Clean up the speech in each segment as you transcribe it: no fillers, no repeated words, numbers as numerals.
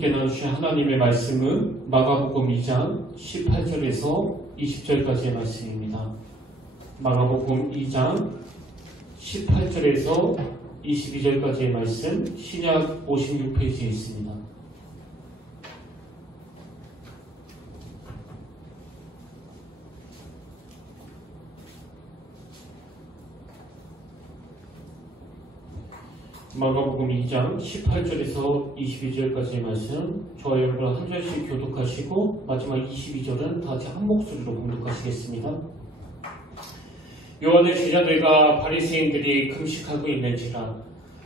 함께 나누신 하나님의 말씀은 마가복음 2장 18절에서 20절까지의 말씀입니다. 마가복음 2장 18절에서 22절까지의 말씀, 신약 56페이지에 있습니다. 마가복음 2장 18절에서 22절까지의 말씀, 저와 여러분 한 절씩 교독하시고 마지막 22절은 다 같이 한 목소리로 봉독하시겠습니다. 요한의 제자들과 바리새인들이 금식하고 있는지라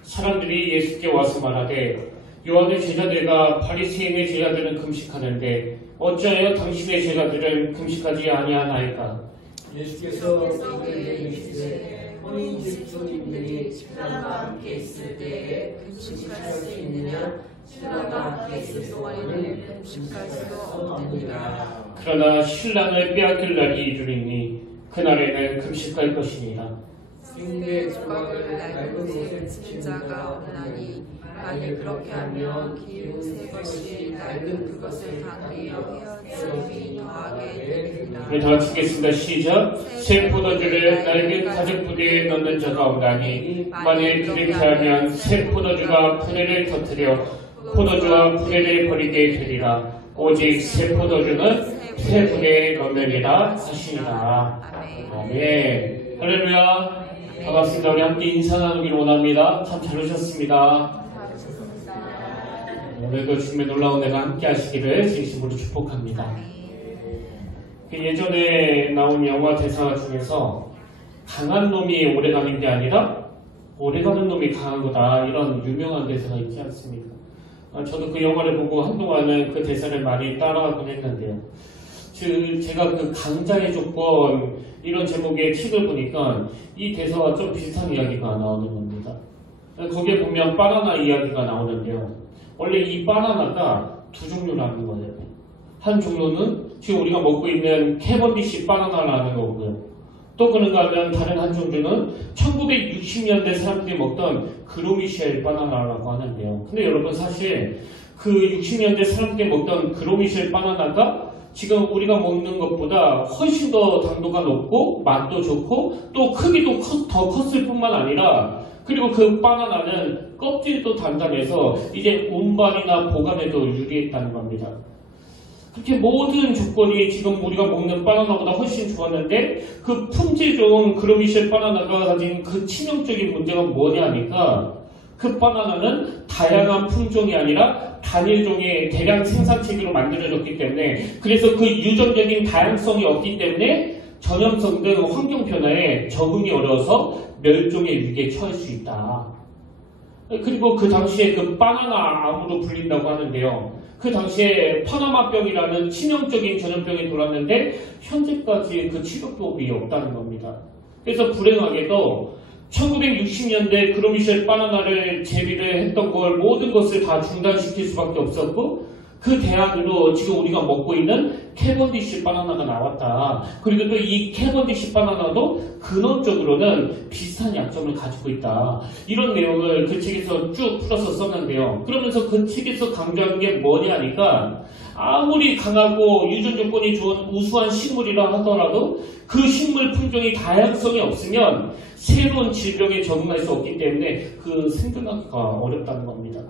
사람들이 예수께 와서 말하되, 요한의 제자들과 바리새인의 제자들은 금식하는데 어찌하여 당신의 제자들은 금식하지 아니하나이까? 예수께서 그들에게 이르시되, 혼인 집주인들이 신랑과 함께 있을 때에 금식할 수 있느냐? 신랑과 함께 있을 동안에는 금식할 수 없느니라. 그러나 신랑을 빼앗길 날이 이르리니 그날에는 금식할 것이니라. 생대 조각을 낡은 옷에 붙인 자가 없나니 만일 그렇게 하면 기운 새 것이 낡은 그것을 당하여 헤어짐이 더하게 되리라. 우리 다 같이 읽겠습니다. 시작. 새 포도주를 낡은 가죽 부대에 넣는 자가 없나니 만일 그렇게 하면 새 포도주가 부대를 터뜨려 포도주와 부대를 버리게 되리라. 오직 새 포도주는 새 부대에 넣느니라 하시니라. 아멘. 할렐루야. 반갑습니다. 우리 함께 인사 나누기를 원합니다. 참 잘 오셨습니다. 오늘도 주님의 놀라운 은혜가 함께 하시기를 진심으로 축복합니다. 예전에 나온 영화 대사 중에서 강한 놈이 오래가는 게 아니라 오래가는 놈이 강한 거다, 이런 유명한 대사가 있지 않습니까? 저도 그 영화를 보고 한동안은 그 대사를 많이 따라하곤 했는데요. 제가 그 강자의 조건, 이런 제목의 책을 보니까 이 대사와 좀 비슷한 이야기가 나오는 겁니다. 거기에 보면 바나나 이야기가 나오는데요. 원래 이 바나나가 두 종류라는 거예요. 한 종류는 지금 우리가 먹고 있는 캐번디시 바나나라는 거고요. 또 그런가 하면 다른 한 종류는 1960년대 사람들이 먹던 그로미셸 바나나라고 하는데요. 근데 여러분, 사실 그 60년대 사람들이 먹던 그로미셸 바나나가 지금 우리가 먹는 것보다 훨씬 더 당도가 높고 맛도 좋고 또 크기도 더 컸을 뿐만 아니라, 그리고 그 바나나는 껍질도 단단해서 이제 운반이나 보관에도 유리했다는 겁니다. 그렇게 모든 조건이 지금 우리가 먹는 바나나보다 훨씬 좋았는데, 그 품질 좋은 그로미셸 바나나가 가진 그 치명적인 문제가 뭐냐니까, 그 바나나는 다양한 품종이 아니라 단일종의 대량 생산체계로 만들어졌기 때문에, 그래서 그 유전적인 다양성이 없기 때문에 전염성 등 환경 변화에 적응이 어려워서 멸종의 위기에 처할 수 있다. 그리고 그 당시에 그 바나나 암으로 불린다고 하는데요. 그 당시에 파나마병이라는 치명적인 전염병이 돌았는데 현재까지 그 치료법이 없다는 겁니다. 그래서 불행하게도 1960년대 그로미셸 바나나를 재배를 했던 걸 모든 것을 다 중단시킬 수밖에 없었고, 그 대안으로 지금 우리가 먹고 있는 캐번디시 바나나가 나왔다. 그리고 또 이 캐번디시 바나나도 근원적으로는 비슷한 약점을 가지고 있다. 이런 내용을 그 책에서 쭉 풀어서 썼는데요. 그러면서 그 책에서 강조하는 게 뭐냐니까, 아무리 강하고 유전 조건이 좋은 우수한 식물이라 하더라도 그 식물 품종이 다양성이 없으면 새로운 질병에 적응할 수 없기 때문에 그 생존하기가 어렵다는 겁니다.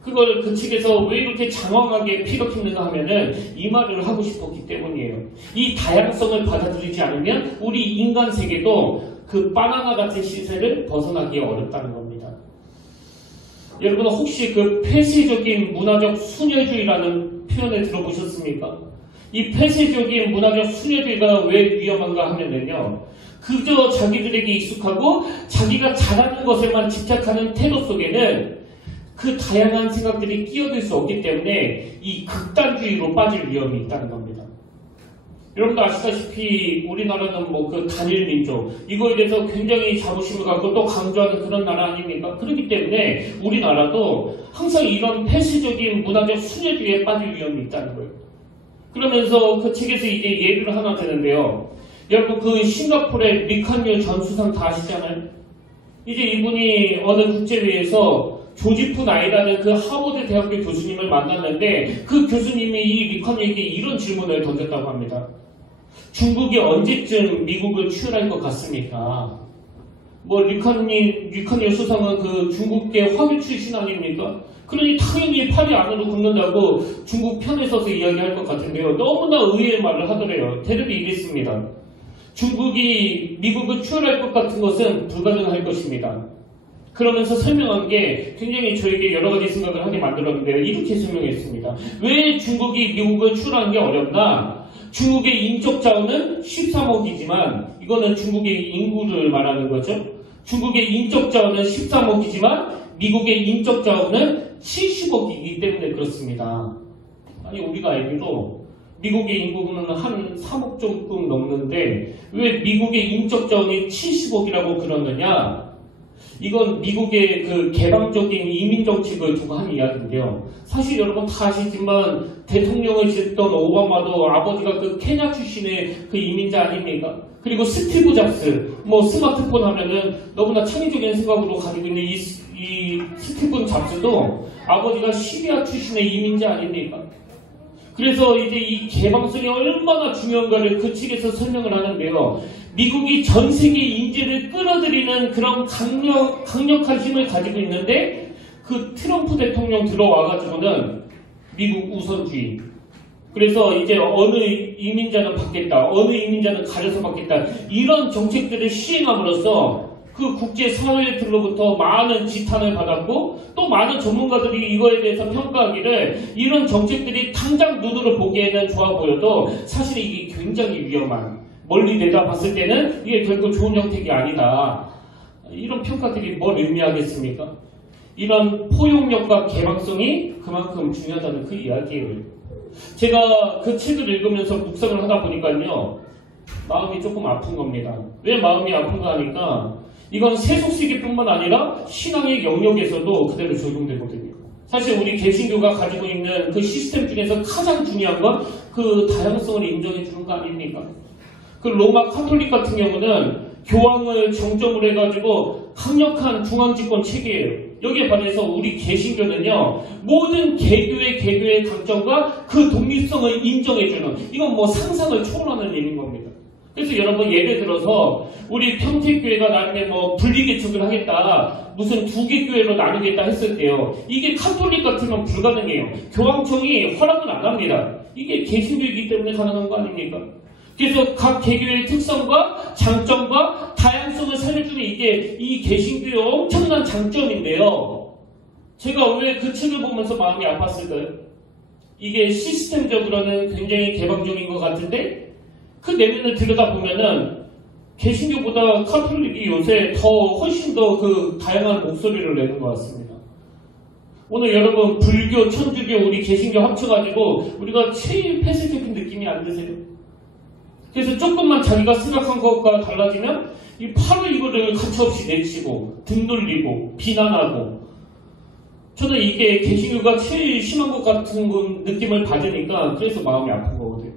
그걸 그 책에서 왜 이렇게 장황하게 피력했는가 하면은 이 말을 하고 싶었기 때문이에요. 이 다양성을 받아들이지 않으면 우리 인간 세계도 그 바나나 같은 시세를 벗어나기 어렵다는 겁니다. 여러분, 혹시 그 폐쇄적인 문화적 순혈주의라는 표현을 들어보셨습니까? 이 폐쇄적인 문화적 순혈주의가 왜 위험한가 하면은요, 그저 자기들에게 익숙하고 자기가 잘하는 것에만 집착하는 태도 속에는 그 다양한 생각들이 끼어들 수 없기 때문에 이 극단주의로 빠질 위험이 있다는 겁니다. 여러분도 아시다시피 우리나라는 뭐 그 단일 민족, 이거에 대해서 굉장히 자부심을 갖고 또 강조하는 그런 나라 아닙니까? 그렇기 때문에 우리나라도 항상 이런 폐쇄적인 문화적 순혈주의에 빠질 위험이 있다는 거예요. 그러면서 그 책에서 이제 예를 하나 드는데요. 여러분, 그 싱가포르의 리칸유 전 수상 다 아시잖아요? 이제 이분이 어느 국제회의에서 조지프 나이라는 그 하버드 대학교 교수님을 만났는데 그 교수님이 이 리컨에게 이런 질문을 던졌다고 합니다. 중국이 언제쯤 미국을 추월할 것 같습니까? 뭐 리컨 수상은 그 중국계 화교 출신 아닙니까? 그러니 당연히 팔이 안으로 굽는다고 중국 편에 서서 이야기할 것 같은데요. 너무나 의외의 말을 하더래요. 대답이 이랬습니다. 중국이 미국을 추월할 것 같은 것은 불가능할 것입니다. 그러면서 설명한 게 굉장히 저에게 여러 가지 생각을 하게 만들었는데요. 이렇게 설명했습니다. 왜 중국이 미국을 추월하는 게 어렵나? 중국의 인적 자원은 13억이지만 이거는 중국의 인구를 말하는 거죠. 중국의 인적 자원은 13억이지만 미국의 인적 자원은 70억이기 때문에 그렇습니다. 아니 우리가 알기로 미국의 인구는 한 3억 조금 넘는데 왜 미국의 인적 자원이 70억이라고 그러느냐? 이건 미국의 그 개방적인 이민 정책을 두고 한 이야기인데요. 사실 여러분 다 아시지만 대통령을 지냈던 오바마도 아버지가 그 케냐 출신의 그 이민자 아닙니까? 그리고 스티브 잡스, 뭐 스마트폰 하면은 너무나 창의적인 생각으로 가지고 있는 이 스티브 잡스도 아버지가 시리아 출신의 이민자 아닙니까? 그래서 이제 이 개방성이 얼마나 중요한가를 그 측에서 설명을 하는데요. 미국이 전 세계 인재를 끌어들이는 그런 강력한 힘을 가지고 있는데 그 트럼프 대통령 들어와가지고는 미국 우선주의. 그래서 이제 어느 이민자는 받겠다, 어느 이민자는 가려서 받겠다 이런 정책들을 시행함으로써 그 국제사회들로부터 많은 지탄을 받았고 또 많은 전문가들이 이거에 대해서 평가하기를 이런 정책들이 당장 눈으로 보기에는 좋아 보여도 사실 이게 굉장히 위험한 멀리 내다봤을 때는 이게 결국 좋은 정책이 아니다. 이런 평가들이 뭘 의미하겠습니까? 이런 포용력과 개방성이 그만큼 중요하다는 그 이야기예요. 제가 그 책을 읽으면서 묵상을 하다 보니까요. 마음이 조금 아픈 겁니다. 왜 마음이 아픈가 하니까 이건 세속세계뿐만 아니라 신앙의 영역에서도 그대로 적용되거든요. 사실 우리 개신교가 가지고 있는 그 시스템 중에서 가장 중요한 건 그 다양성을 인정해 주는 거 아닙니까? 그 로마 카톨릭 같은 경우는 교황을 정점으로 해가지고 강력한 중앙집권 체계예요. 여기에 반해서 우리 개신교는요, 모든 개교의 강점과 그 독립성을 인정해주는, 이건 뭐 상상을 초월하는 일인 겁니다. 그래서 여러분 예를 들어서 우리 평택교회가 나중에 뭐 분리개척을 하겠다, 무슨 두 개 교회로 나누겠다 했을 때요, 이게 카톨릭 같으면 불가능해요. 교황청이 허락을 안 합니다. 이게 개신교이기 때문에 가능한 거 아닙니까? 그래서 각 개교의 특성과 장점과 다양성을 살려주는 이게 이 개신교의 엄청난 장점인데요. 제가 왜 그 책을 보면서 마음이 아팠을까요? 이게 시스템적으로는 굉장히 개방적인 것 같은데 그 내면을 들여다보면은 개신교보다 카톨릭이 요새 훨씬 더 그 다양한 목소리를 내는 것 같습니다. 오늘 여러분 불교, 천주교, 우리 개신교 합쳐가지고 우리가 제일 폐쇄적인 느낌이 안 드세요? 그래서 조금만 자기가 생각한 것과 달라지면 바로 이거를 가차없이 내치고 등 돌리고 비난하고, 저는 이게 개신교가 제일 심한 것 같은 느낌을 받으니까 그래서 마음이 아픈 거거든요.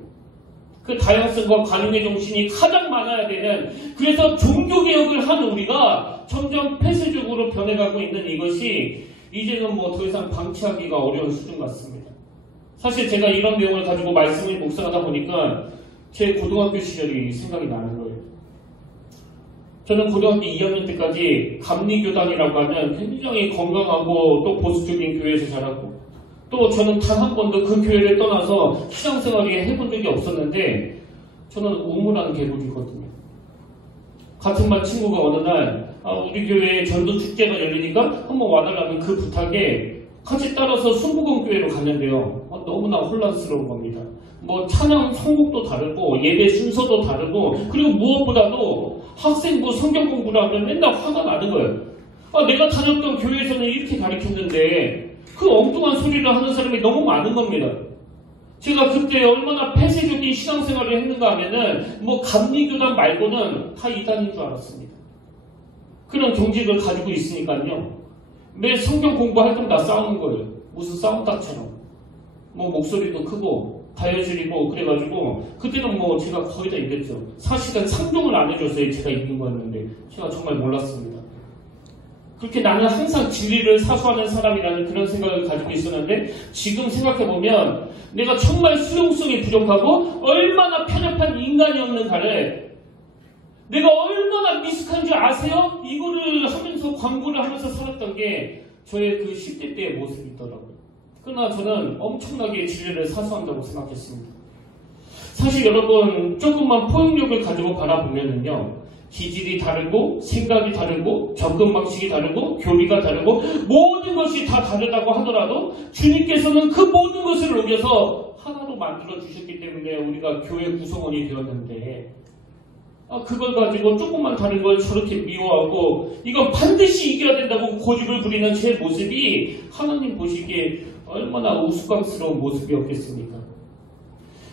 그 다양성과 관용의 정신이 가장 많아야 되는, 그래서 종교개혁을 한 우리가 점점 폐쇄적으로 변해가고 있는 이것이 이제는 뭐 더 이상 방치하기가 어려운 수준 같습니다. 사실 제가 이런 내용을 가지고 말씀을 묵상하다 보니까 제 고등학교 시절이 생각이 나는 거예요. 저는 고등학교 2학년 때까지 감리교단이라고 하는 굉장히 건강하고 또 보수적인 교회에서 자랐고, 또 저는 단 한 번도 그 교회를 떠나서 신앙생활을 해본 적이 없었는데 저는 우물안 개구리거든요. 같은 반 친구가 어느 날 우리 교회에 전도 축제가 열리니까 한번 와달라는 그 부탁에 같이 따라서 순복음교회로 갔는데요. 너무나 혼란스러운 겁니다. 뭐 찬양 선곡도 다르고 예배 순서도 다르고, 그리고 무엇보다도 학생부 성경 공부를 하면 맨날 화가 나는 거예요. 내가 다녔던 교회에서는 이렇게 가르쳤는데 그 엉뚱한 소리를 하는 사람이 너무 많은 겁니다. 제가 그때 얼마나 폐쇄적인 신앙생활을 했는가 하면은 뭐 감리교단 말고는 다 이단인 줄 알았습니다. 그런 경직을 가지고 있으니까요. 매 성경 공부할 때마다 싸우는 거예요. 무슨 싸움닭처럼. 뭐 목소리도 크고 다혈질이고 그래가지고 그때는 뭐 제가 거의 다 이랬죠. 사실은 상종을 안 해줬어요. 제가 이긴 거였는데 제가 정말 몰랐습니다. 그렇게 나는 항상 진리를 사수하는 사람이라는 그런 생각을 가지고 있었는데 지금 생각해보면 내가 정말 수용성이 부족하고 얼마나 편협한 인간이었는가를 내가 얼마나 미숙한 줄 아세요? 이거를 하면서 광고를 하면서 살았던 게 저의 그 10대 때의 모습이더라고요. 그러나 저는 엄청나게 진리를 사수한다고 생각했습니다. 사실 여러분 조금만 포용력을 가지고 바라보면은요. 기질이 다르고 생각이 다르고 접근 방식이 다르고 교리가 다르고 모든 것이 다 다르다고 하더라도 주님께서는 그 모든 것을 녹여서 하나로 만들어 주셨기 때문에 우리가 교회 구성원이 되었는데 그걸 가지고 조금만 다른 걸 저렇게 미워하고 이건 반드시 이겨야 된다고 고집을 부리는 제 모습이 하나님 보시기에 얼마나 우스꽝스러운 모습이었겠습니까?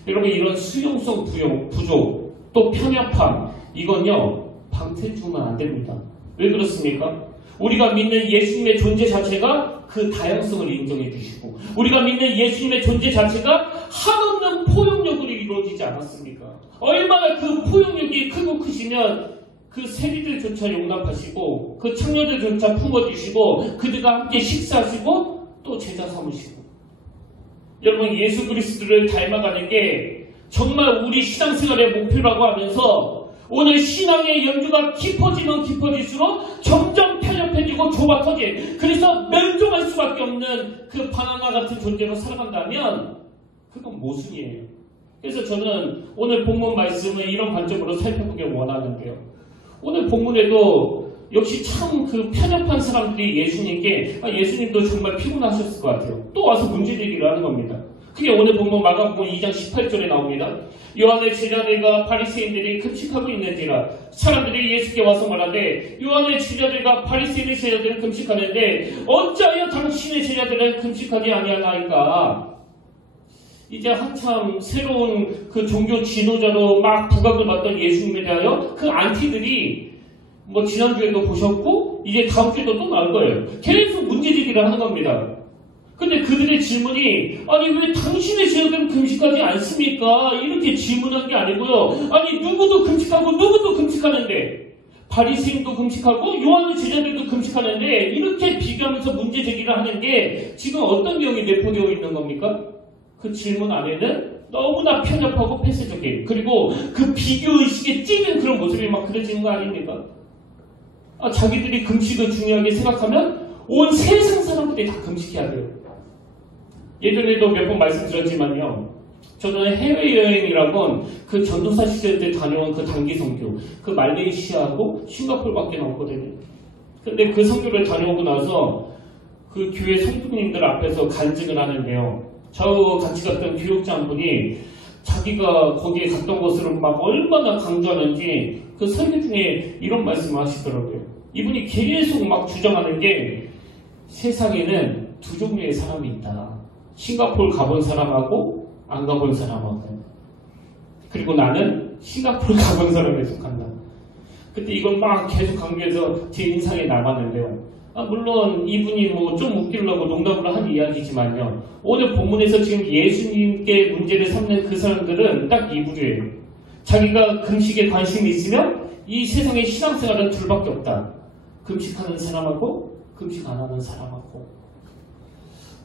여러분 이런 수용성 부족 또 편협함 이건요 방패 주면 안 됩니다. 왜 그렇습니까? 우리가 믿는 예수님의 존재 자체가 그 다양성을 인정해 주시고 우리가 믿는 예수님의 존재 자체가 한없는 포용력으로 이루어지지 않았습니까? 얼마나 그 포용력이 크고 크시면 그 세리들조차 용납하시고 그 창녀들조차 품어주시고 그들과 함께 식사하시고 또 제자 삼으시고 여러분 예수 그리스도를 닮아가는 게 정말 우리 신앙생활의 목표라고 하면서 오늘 신앙의 연주가 깊어지면 깊어질수록 점점 편협해지고 좁아터진 그래서 멸종할 수밖에 없는 그 바나나 같은 존재로 살아간다면 그건 모순이에요. 그래서 저는 오늘 본문 말씀을 이런 관점으로 살펴보길 원하는데요. 오늘 본문에도 역시 참 그 편협한 사람들이 예수님께 예수님도 정말 피곤하셨을 것 같아요. 또 와서 문제제기를 하는 겁니다. 그게 오늘 본문 마가복음 2장 18절에 나옵니다. 요한의 제자들과 바리새인들이 금식하고 있는지라 사람들이 예수께 와서 말하되 요한의 제자들과 바리새인의 제자들은 금식하는데 어찌하여 당신의 제자들은 금식하지 아니하나이까. 이제 한참 새로운 그 종교 지도자로 막 부각을 받던 예수님에 대하여 그 안티들이 뭐 지난주에도 보셨고 이제 다음 주에도 또 나올 거예요. 계속 문제제기를 하는 겁니다. 근데 그들의 질문이 아니 왜 당신의 제자들은 금식하지 않습니까? 이렇게 질문한 게 아니고요. 아니 누구도 금식하고 누구도 금식하는데 바리새인도 금식하고 요한의 제자들도 금식하는데 이렇게 비교하면서 문제 제기를 하는 게 지금 어떤 내용이 내포되어 있는 겁니까? 그 질문 안에는 너무나 편협하고 폐쇄적인 그리고 그 비교의식에 찌든 그런 모습이 막 그려지는 거 아닙니까? 자기들이 금식을 중요하게 생각하면 온 세상 사람들이 다 금식해야 돼요. 예전에도 몇 번 말씀드렸지만요. 저는 해외여행이라곤 그 전도사 시절 때 다녀온 그 단기 선교, 그 말레이시아하고 싱가포르밖에 없거든요. 근데 그 선교를 다녀오고 나서 그 교회 성도님들 앞에서 간증을 하는데요. 저 같이 갔던 교육자 분이 자기가 거기에 갔던 것을 막 얼마나 강조하는지 그 설교 중에 이런 말씀을 하시더라고요. 이분이 계속 막 주장하는 게 세상에는 두 종류의 사람이 있다. 싱가포르 가본 사람하고 안 가본 사람하고 그리고 나는 싱가포르 가본 사람에 속한다. 그때 이걸 막 계속 강조해서 제 인상에 남았는데요. 물론 이분이 뭐 좀 웃기려고 농담으로 한 이야기지만요. 오늘 본문에서 지금 예수님께 문제를 삼는 그 사람들은 딱 이 부류예요. 자기가 금식에 관심이 있으면 이 세상의 신앙생활은 둘밖에 없다. 금식하는 사람하고 금식 안 하는 사람하고.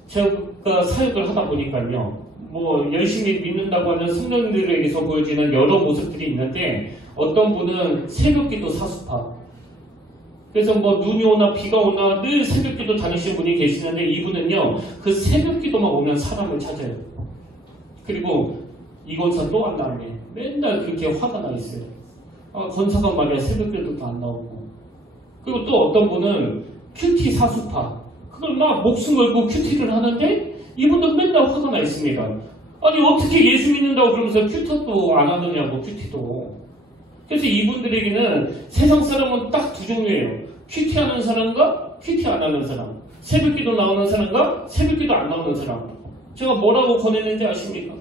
제가 사역을 하다 보니까요. 뭐 열심히 믿는다고 하는 성령들에게서 보여지는 여러 모습들이 있는데 어떤 분은 새벽기도 사수파. 그래서 뭐 눈이 오나 비가 오나 늘 새벽기도 다니시는 분이 계시는데 이분은요. 그 새벽기도만 오면 사람을 찾아요. 그리고 이 권사 또 안 나오네. 맨날 그렇게 화가 나 있어요. 권사가 말이야 새벽기도도 안 나오고. 그리고 또 어떤 분은 큐티 사수파. 그걸 막 목숨 걸고 큐티를 하는데 이분도 맨날 화가 나 있습니다. 아니 어떻게 예수 믿는다고 그러면서 큐티도 안 하느냐고 큐티도. 그래서 이분들에게는 세상 사람은 딱 두 종류예요. 큐티하는 사람과 큐티 안 하는 사람. 새벽기도 나오는 사람과 새벽기도 안 나오는 사람. 제가 뭐라고 권했는지 아십니까?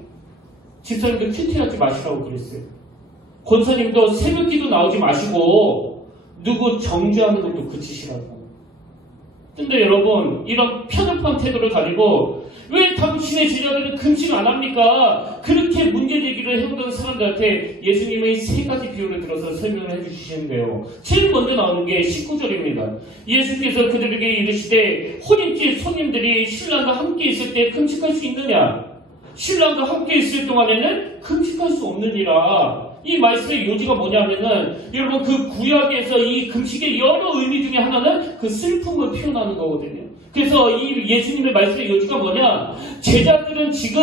집사님도 큐티하지 마시라고 그랬어요. 권사님도 새벽기도 나오지 마시고 누구 정죄하는 것도 그치시라고. 근데 여러분, 이런 편협한 태도를 가지고 왜 당신의 제자들은 금식 안 합니까? 그렇게 문제제기를 해오던 사람들한테 예수님의 세 가지 비유를 들어서 설명을 해주시는데요. 제일 먼저 나오는 게 19절입니다. 예수께서 그들에게 이르시되 혼인집 손님들이 신랑과 함께 있을 때 금식할 수 있느냐? 신랑과 함께 있을 동안에는 금식할 수 없느니라. 이 말씀의 요지가 뭐냐면은 여러분 그 구약에서 이 금식의 여러 의미 중에 하나는 그 슬픔을 표현하는 거거든요. 그래서 이 예수님의 말씀의 요지가 뭐냐? 제자들은 지금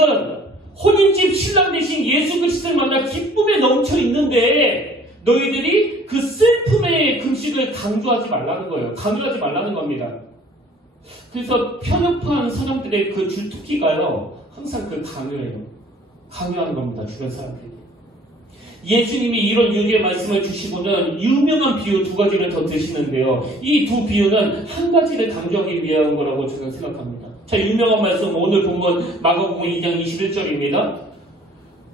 혼인집 신랑 대신 예수 그리스도를 만나 기쁨에 넘쳐 있는데 너희들이 그 슬픔의 금식을 강조하지 말라는 거예요. 강요하지 말라는 겁니다. 그래서 편협한 사람들의 그 주특기가요. 항상 그 강요예요. 강요하는 겁니다. 주변 사람들이. 예수님이 이런 유기의 말씀을 주시고는 유명한 비유 두 가지를 더 드시는데요. 이 두 비유는 한 가지를 강조하기 위한 거라고 저는 생각합니다. 자, 유명한 말씀 오늘 본문 마가복음 2장 21절입니다.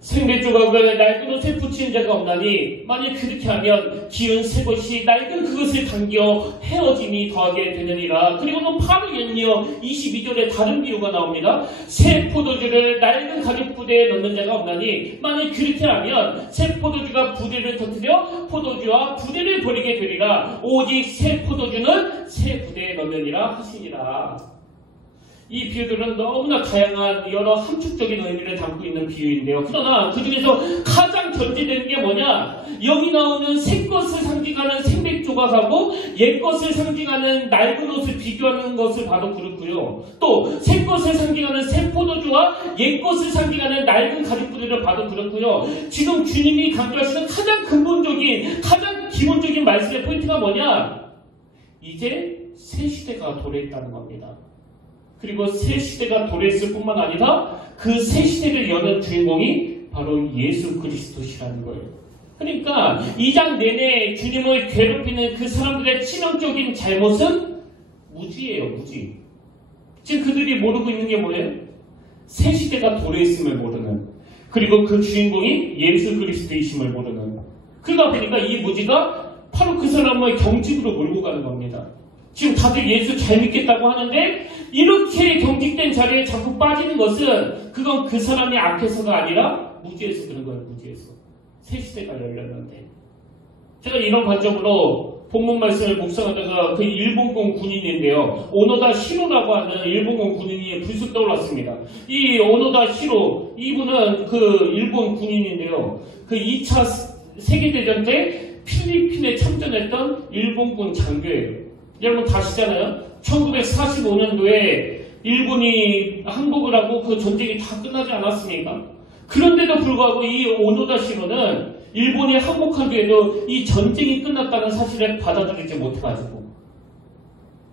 생배 조각을 낡은 옷에 붙이는 자가 없나니 만일 그렇게 하면 기운 새 것이 낡은 그것을 당겨 헤어짐이 더하게 되느니라. 그리고는 바로 연이어 22절에 다른 비유가 나옵니다. 새 포도주를 낡은 가죽 부대에 넣는 자가 없나니 만일 그렇게 하면 새 포도주가 부대를 터뜨려 포도주와 부대를 버리게 되리라. 오직 새 포도주는 새 부대에 넣느니라 하시니라. 이 비유들은 너무나 다양한 여러 함축적인 의미를 담고 있는 비유인데요. 그러나 그 중에서 가장 전제되는 게 뭐냐? 여기 나오는 새 것을 상징하는 생백 조각하고 옛 것을 상징하는 낡은 옷을 비교하는 것을 봐도 그렇고요. 또 새 것을 상징하는 새 포도주와 옛 것을 상징하는 낡은 가죽 부대를 봐도 그렇고요. 지금 주님이 강조하시는 가장 근본적인, 가장 기본적인 말씀의 포인트가 뭐냐? 이제 새 시대가 도래했다는 겁니다. 그리고 새 시대가 도래했을 뿐만 아니라 그 새 시대를 여는 주인공이 바로 예수 그리스도시라는 거예요. 그러니까 2장 내내 주님을 괴롭히는 그 사람들의 치명적인 잘못은 무지예요. 무지. 지금 그들이 모르고 있는 게 뭐예요? 새 시대가 도래했음을 모르는, 그리고 그 주인공이 예수 그리스도이심을 모르는. 그러다 보니까 이 무지가 바로 그 사람을 경직으로 몰고 가는 겁니다. 지금 다들 예수 잘 믿겠다고 하는데 이렇게 경직된 자리에 자꾸 빠지는 것은 그건 그 사람이 악해서가 아니라 무지에서 그런 거예요. 무지에서. 새 시대가 열렸는데. 제가 이런 관점으로 본문 말씀을 묵상하다가 그 일본군 군인인데요. 오노다 시로라고 하는 일본군 군인이 불쑥 떠올랐습니다. 이 오노다 시로, 이분은 그 일본 군인인데요. 그 2차 세계대전 때 필리핀에 참전했던 일본군 장교예요. 여러분 다 아시잖아요. 1945년도에 일본이 항복을 하고 그 전쟁이 다 끝나지 않았습니까? 그런데도 불구하고 이 오노다 시로는 일본이 항복한 뒤에도 이 전쟁이 끝났다는 사실을 받아들이지 못해가지고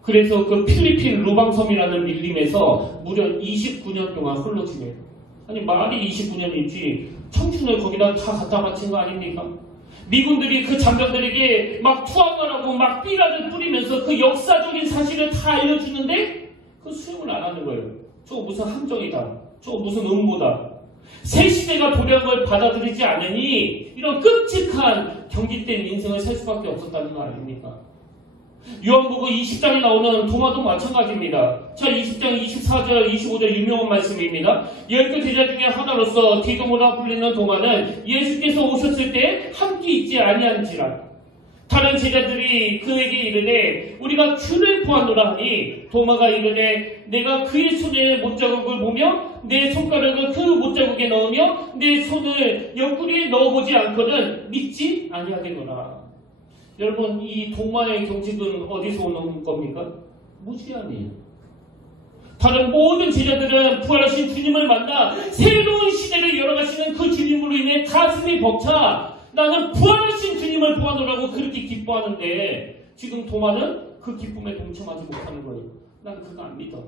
그래서 그 필리핀 루방섬이라는 밀림에서 무려 29년 동안 홀로 지내요. 아니 말이 29년이지 청춘을 거기다 다 갖다 바친 거 아닙니까? 미군들이 그 장병들에게 막 투항하라고 막 삐라를 뿌리면서 그 역사적인 사실을 다 알려주는데 그 수용을 안 하는 거예요. 저거 무슨 함정이다. 저거 무슨 음모다. 새 시대가 도래한 걸 받아들이지 않으니 이런 끔찍한 경직된 인생을 살 수밖에 없었다는 거 아닙니까? 요한복음 20장에 나오는 도마도 마찬가지입니다. 자, 20장 24절 25절 유명한 말씀입니다. 12 제자 중에 하나로서 디도모라 불리는 도마는 예수께서 오셨을 때 함께 있지 아니한지라. 다른 제자들이 그에게 이르되 우리가 주를 보았노라 하니 도마가 이르되 내가 그의 손에 못자국을 보며 내 손가락을 그 못자국에 넣으며 내 손을 옆구리에 넣어보지 않거든 믿지 아니하겠노라. 여러분 이 도마의 경직은 어디서 오는 겁니까? 무지 아니에요. 다른 모든 제자들은 부활하신 주님을 만나 새로운 시대를 열어가시는 그 주님으로 인해 가슴이 벅차 나는 부활하신 주님을 보아노라고 그렇게 기뻐하는데 지금 도마는 그 기쁨에 동참하지 못하는 거예요. 난 그거 안 믿어.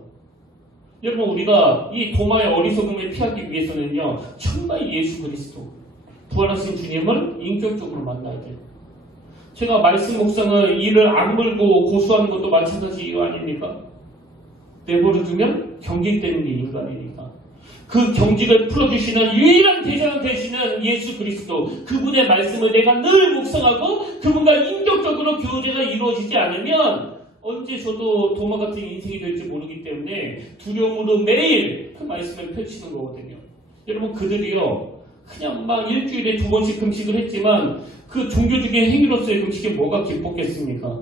여러분 우리가 이 도마의 어리석음을 피하기 위해서는요 정말 예수 그리스도 부활하신 주님을 인격적으로 만나야 돼요. 제가 말씀 묵상을 이를 악물고 고수하는 것도 마찬가지 이유 아닙니까? 내버려두면 경직되는 게 인간이니까. 그 경직을 풀어주시는 유일한 대장 되시는 예수 그리스도 그분의 말씀을 내가 늘 묵상하고 그분과 인격적으로 교제가 이루어지지 않으면 언제 저도 도마 같은 인생이 될지 모르기 때문에 두려움으로 매일 그 말씀을 펼치는 거거든요. 여러분, 그들이요, 그냥 막 일주일에 2번씩 금식을 했지만 그 종교적인 행위로서의 금식에 뭐가 기뻤겠습니까?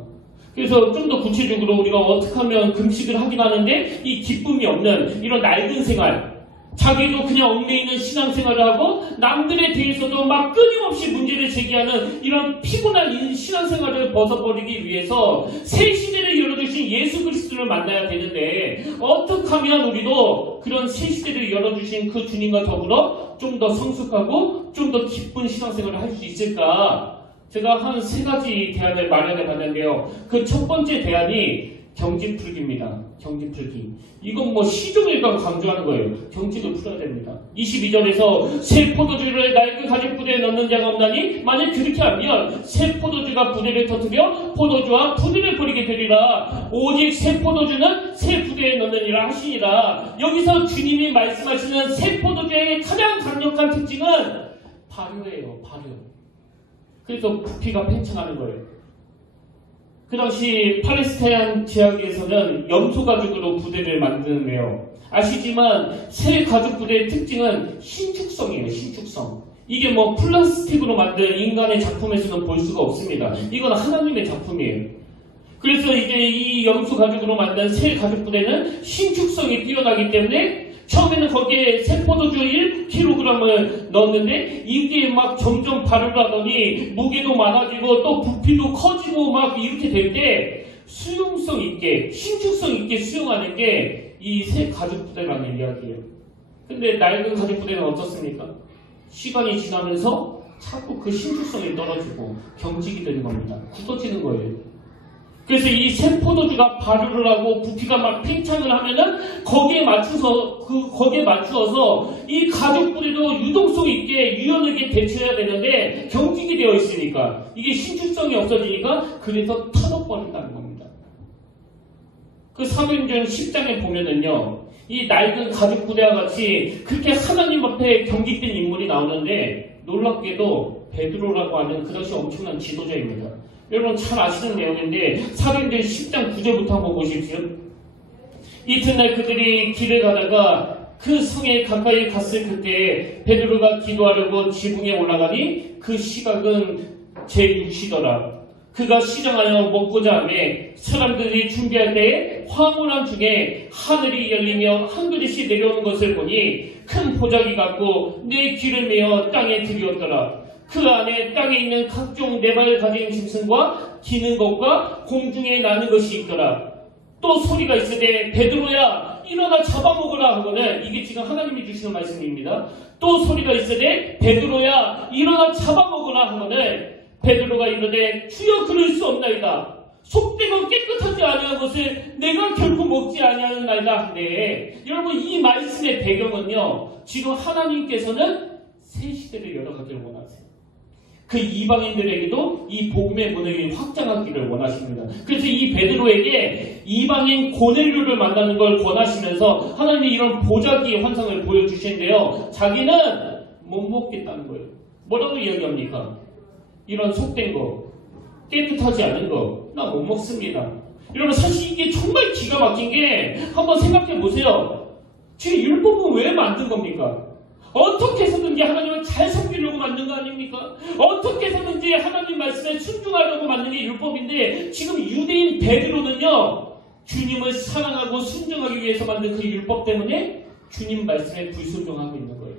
그래서 좀 더 구체적으로 우리가 어떻게 하면 금식을 하긴 하는데 이 기쁨이 없는 이런 낡은 생활, 자기도 그냥 얽매이는 신앙생활을 하고 남들에 대해서도 막 끊임없이 문제를 제기하는 이런 피곤한 신앙생활을 벗어버리기 위해서 새 시대를 열어주신 예수 그리스도를 만나야 되는데, 어떻게 하면 우리도 그런 새 시대를 열어주신 그 주님과 더불어 좀 더 성숙하고 좀 더 기쁜 신앙생활을 할 수 있을까? 제가 한 3가지 대안을 마련해 봤는데요. 그 첫 번째 대안이 경직풀기입니다. 경직풀기. 이건 뭐 시종일관 강조하는 거예요. 경직을 풀어야 됩니다. 22절에서 새 포도주를 낡은 가죽 부대에 넣는 자가 없나니 만약 그렇게 하면 새 포도주가 부대를 터뜨려 포도주와 부대를 버리게 되리라. 오직 새 포도주는 새 부대에 넣느니라 하시니라. 여기서 주님이 말씀하시는 새 포도주의 가장 강력한 특징은 발효예요. 발효. 그래서 부피가 팽창하는 거예요. 그 당시 팔레스타인 지역에서는 염소 가죽으로 부대를 만드는데요. 아시지만 새 가죽 부대의 특징은 신축성이에요. 신축성. 이게 뭐 플라스틱으로 만든 인간의 작품에서는 볼 수가 없습니다. 이건 하나님의 작품이에요. 그래서 이제 이 염소 가죽으로 만든 새 가죽 부대는 신축성이 뛰어나기 때문에 처음에는 거기에 새 포도주 1kg을 넣었는데 이게 막 점점 발효를 하더니 무게도 많아지고 또 부피도 커지고 막 이렇게 될 때 수용성 있게, 신축성 있게 수용하는 게 이 새 가죽 부대라는 이야기예요. 근데 낡은 가죽 부대는 어떻습니까? 시간이 지나면서 자꾸 그 신축성이 떨어지고 경직이 되는 겁니다. 굳어지는 거예요. 그래서 이 새 포도주가 발효를 하고 부피가 막 팽창을 하면은 거기에 맞추어서 이 가죽 뿌리도 유동성 있게 유연하게 대처해야 되는데 경직이 되어 있으니까 이게 신축성이 없어지니까 그래서 터져버린다는 겁니다. 그 사도행전 10장에 보면은요, 이 낡은 가죽 부대와 같이 그렇게 하나님 앞에 경직된 인물이 나오는데 놀랍게도 베드로라고 하는 그 당시 엄청난 지도자입니다. 여러분 잘 아시는 내용인데 사도행전 10장 9절부터 한번 보십시오. 이튿날 그들이 길을 가다가 그 성에 가까이 갔을 그때 베드로가 기도하려고 지붕에 올라가니 그 시각은 제6시더라. 그가 시장하여 먹고자 하며 사람들이 준비할 때에 황홀한 중에 하늘이 열리며 한 그릇이 내려오는 것을 보니 큰 보자기 같고 내 귀를 메어 땅에 들이었더라. 그 안에 땅에 있는 각종 네 발 가진 짐승과 기는 것과 공중에 나는 것이 있더라. 또 소리가 있으되 베드로야 일어나 잡아먹으라 하거늘, 이게 지금 하나님이 주시는 말씀입니다. 또 소리가 있으되 베드로야 일어나 잡아먹으라 하거늘 베드로가 이르되 주여 그럴 수 없나이다. 속되고 깨끗하지 아니한 것을 내가 결코 먹지 아니하는나이다 하는데, 여러분 이 말씀의 배경은요, 지금 하나님께서는 새 시대를 열어가기를 원하세요. 그 이방인들에게도 이 복음의 문을 확장하기를 원하십니다. 그래서 이 베드로에게 이방인 고넬료를 만나는 걸 권하시면서 하나님이 이런 보자기 환상을 보여주시는데요, 자기는 못 먹겠다는 거예요. 뭐라고 이야기합니까? 이런 속된 거, 깨끗하지 않은 거, 나 못 먹습니다. 여러분 사실 이게 정말 기가 막힌 게, 한번 생각해 보세요. 지금 율법은 왜 만든 겁니까? 어떻게 해서든지 하나님을 잘 섬기려고 만든 거 아닙니까? 어떻게 해서든지 하나님 말씀에 순종하려고 만든 게 율법인데, 지금 유대인 베드로는요, 주님을 사랑하고 순종하기 위해서 만든 그 율법 때문에 주님 말씀에 불순종하고 있는 거예요.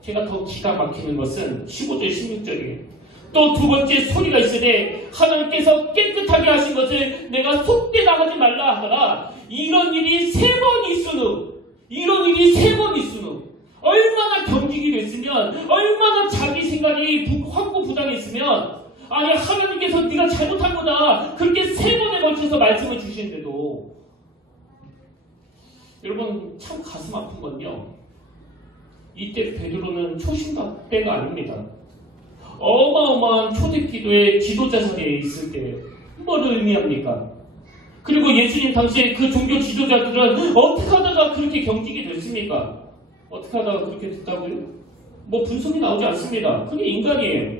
제가 더 기가 막히는 것은 15절 16절이에요. 또 두 번째 소리가 있으되 하나님께서 깨끗하게 하신 것을 내가 속되다 하지 말라 하더라. 이런 일이 3번 있으누, 이런 일이 3번 있으누. 얼마나 경직이 됐으면, 얼마나 자기 생각이 확고부당했으면, 아니 하나님께서 네가 잘못한 거다 그렇게 3번에 걸쳐서 말씀을 주시는데도, 여러분 참 가슴 아픈 건요, 이때 베드로는 초신자 때가 아닙니다. 어마어마한 초대기도의 지도자 자리에 있을 때예요. 뭘 의미합니까? 그리고 예수님 당시에 그 종교 지도자들은 어떻게 하다가 그렇게 경직이 됐습니까? 어떻게 하다가 그렇게 됐다고요? 뭐 분석이 나오지 않습니다. 그게 인간이에요.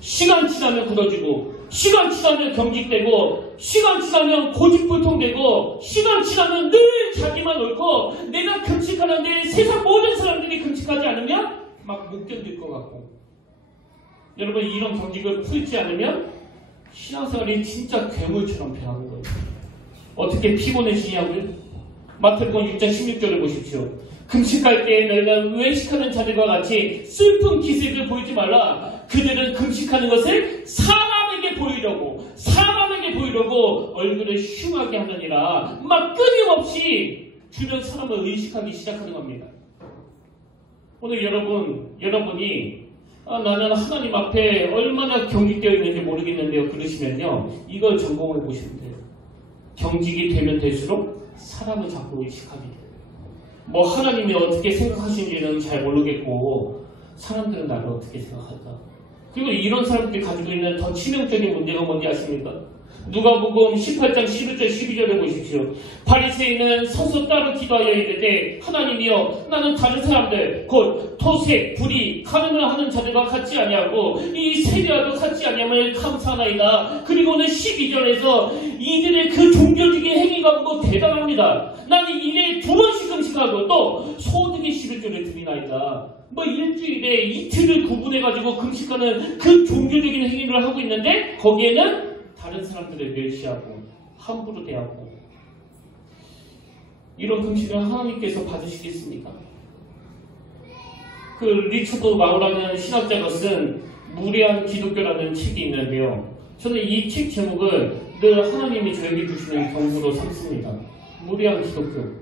시간 지나면 굳어지고 시간 지나면 경직되고, 시간 지나면 고집불통되고, 시간 지나면 늘 자기만 옳고, 내가 금식하는데 세상 모든 사람들이 금식하지 않으면 막 못 견딜 것 같고. 여러분, 이런 경직을 풀지 않으면 신앙생활이 진짜 괴물처럼 변하는 거예요. 어떻게 피곤해지냐고요? 마태복음 6장 16절을 보십시오. 금식할 때 너희가 외식하는 자들과 같이 슬픈 기색을 보이지 말라. 그들은 금식하는 것을 사람에게 보이려고 얼굴을 흉하게 하느니라. 막 끊임없이 주변 사람을 의식하기 시작하는 겁니다. 오늘 여러분이 나는 하나님 앞에 얼마나 경직되어 있는지 모르겠는데요, 그러시면요, 이걸 점검해 보시면 돼요. 경직이 되면 될수록 사람을 자꾸 의식하게 돼요. 뭐 하나님이 어떻게 생각하시는지는 잘 모르겠고, 사람들은 나를 어떻게 생각할까? 그리고 이런 사람들이 가지고 있는 더 치명적인 문제가 뭔지 아십니까? 누가복음 18장 11절 12절을 보십시오. 바리새인은 서서 따로 기도하여 이르되 하나님이여, 나는 다른 사람들 곧 토색, 불의, 가늠을 하는 자들과 같지 아니하고 이 세리와도 같지 아니함을 감사하나이다. 그리고는 12절에서 이들의 그 종교적인 행위가 뭐 대단합니다. 나는 일에 2번씩 금식하고 또 소득의 11조를 드리나이다. 뭐 일주일에 이틀을 구분해가지고 금식하는 그 종교적인 행위를 하고 있는데, 거기에는 다른 사람들을 멸시하고 함부로 대하고, 이런 금식을 하나님께서 받으시겠습니까? 그 리처드 마우라는 신학자가 쓴 무례한 기독교라는 책이 있는데요, 저는 이 책 제목을 늘 하나님이 저에게 주시는 경고로 삼습니다. 무례한 기독교.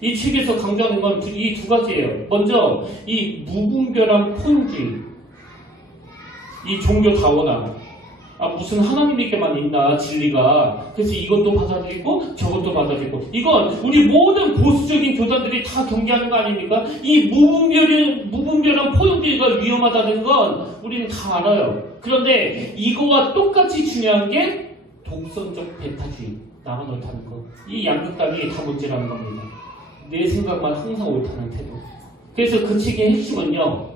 이 책에서 강조하는 건 이 두 가지예요. 먼저 이 무분별한 포용주의, 이 종교 다원화. 무슨 하나님에게만 있나 진리가, 그래서 이것도 받아들이고 저것도 받아들이고, 이건 우리 모든 보수적인 교단들이 다 경계하는 거 아닙니까? 이 무분별한 포용주의가 위험하다는 건 우리는 다 알아요. 그런데 이거와 똑같이 중요한 게 독선적 배타주의, 나만 옳다는 거. 이 양극단이 다 문제라는 겁니다. 내 생각만 항상 옳다는 태도. 그래서 그 책의 핵심은요,